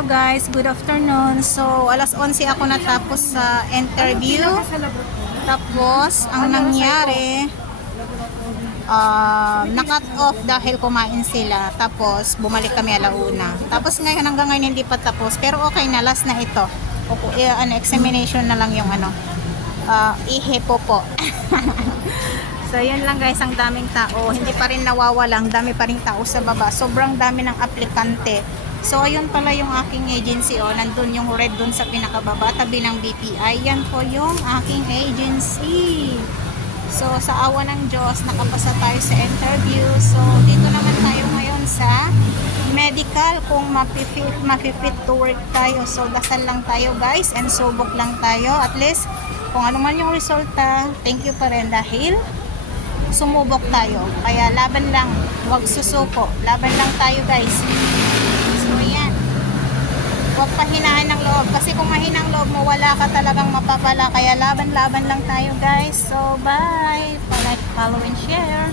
Hello guys, good afternoon. So, alas 11 ako natapos sa interview. Tapos, ang nangyari, na-cut off dahil kumain sila. Tapos, bumalik kami alauna. Tapos ngayon, hanggang ngayon hindi pa tapos. Pero okay na, last na ito. Examination na lang yung ihipo po. So, yun lang guys, ang daming tao. Hindi pa rin nawawala, ang dami pa rin tao sa baba. Sobrang dami ng aplikante. So, ayun pala yung aking agency. Nandun yung red dun sa pinakababa, tabi ng BPI. Yan po yung aking agency. So, sa awa ng Diyos, nakapasa tayo sa interview. So, dito naman tayo ngayon sa medical kung mapipit to work tayo. So, dasal lang tayo guys and subok lang tayo. At least, kung ano man yung resulta, thank you pa rin dahil sumubok tayo. Kaya laban lang, huwag susuko. Laban lang tayo guys. So yan. Huwag pahinaan ng loob. Kasi kung mahinang loob mo, wala ka talagang mapapala. Kaya laban-laban lang tayo guys. So bye. Like, follow and share.